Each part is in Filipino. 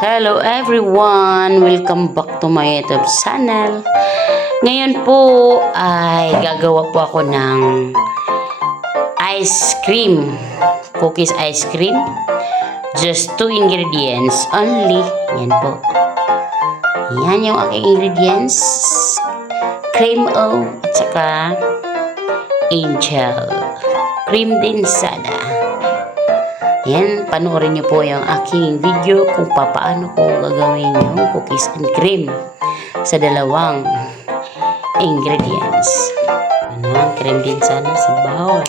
Hello everyone! Welcome back to my YouTube channel. Ngayon po ay gagawa po ako ng ice cream. Cookies ice cream. Just 2 ingredients only. Yan po. Yan yung aking ingredients. Cream o at saka angel. Cream din sana. Yan, panoorin niyo po yung aking video kung paano ko gagawin yung cookies and cream sa dalawang ingredients. Ano, cream din sana sa bowl.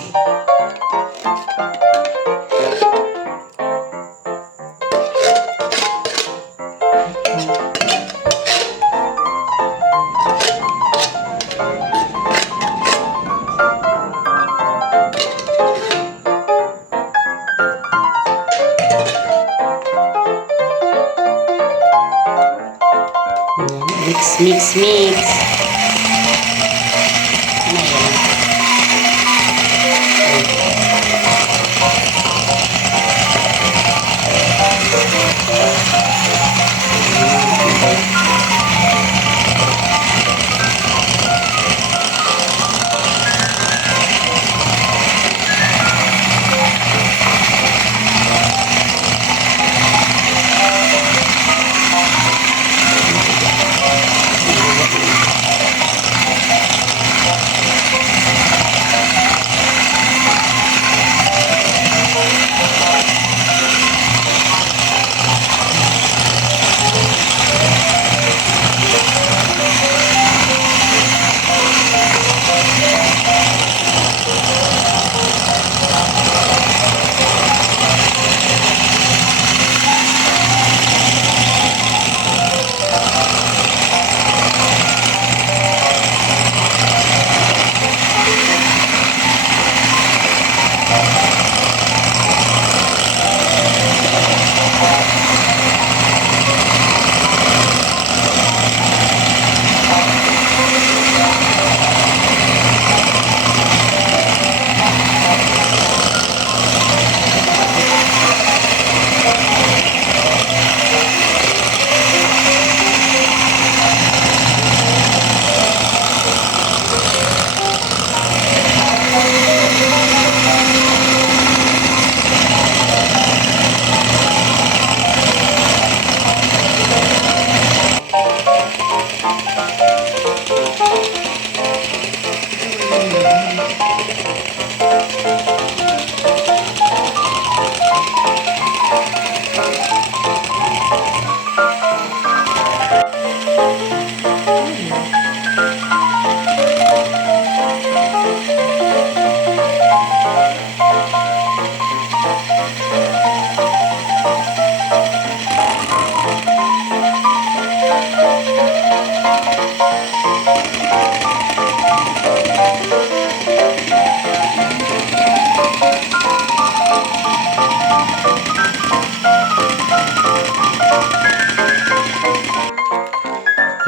Mix.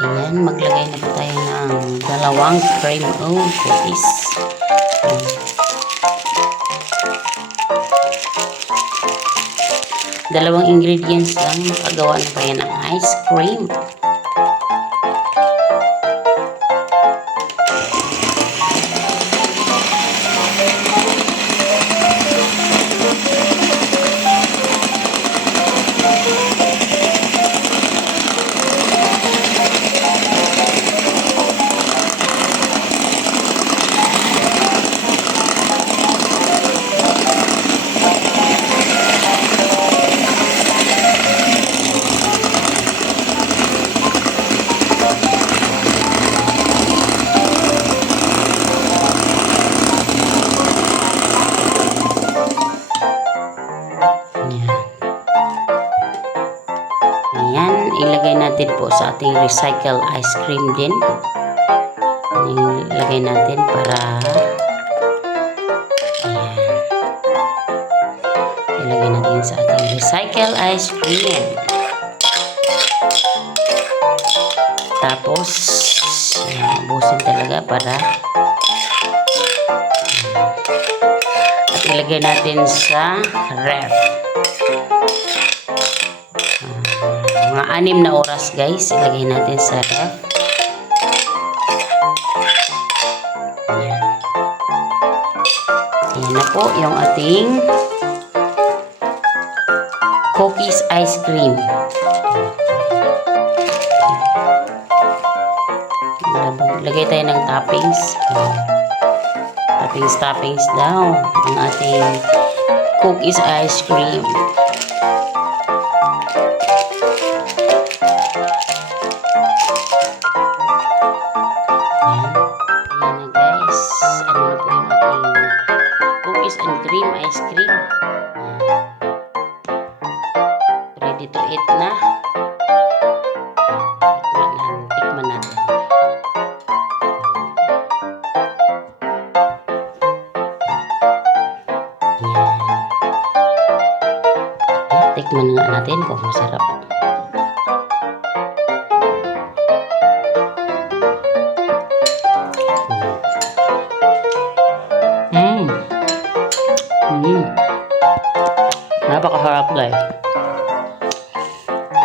Ayan, maglagay na po tayo ng dalawang cream o cookies. Dalawang ingredients lang, makagawa na tayo ng ice cream. Ayan, ilagay natin po sa ating recycle ice cream din. Ilagay natin para ayan. Ilagay natin sa ating recycle ice cream. Tapos, ubusin talaga para at ilagay natin sa ref. 6 na oras guys. Ilagay natin sa ref. Ayan. Ayan na po yung ating cookies ice cream. Lagay tayo ng toppings. Toppings daw ang ating cookies ice cream. Ayan na guys. Ano na po yung ating cookies and cream ice cream. Ready to eat na. Tikman natin. Tikman nga natin kung masarap. Napakasarap guys.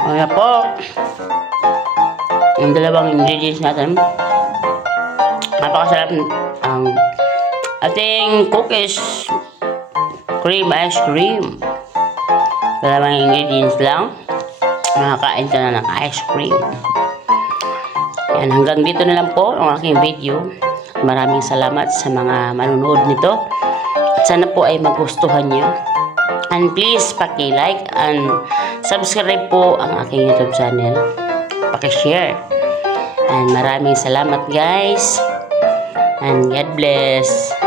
Ayan po. Ang dalawang ingredients natin. Napakasarap ang ating cookies cream ice cream. Dalawang ingredients lang. Makakain ka na ng ice cream. Yan, hanggang dito na lang po ang aking video. Maraming salamat sa mga manunood nito. At sana po ay magustuhan nyo. And please, paki-like and subscribe po ang aking YouTube channel. Paki-share. And maraming salamat guys. And God bless.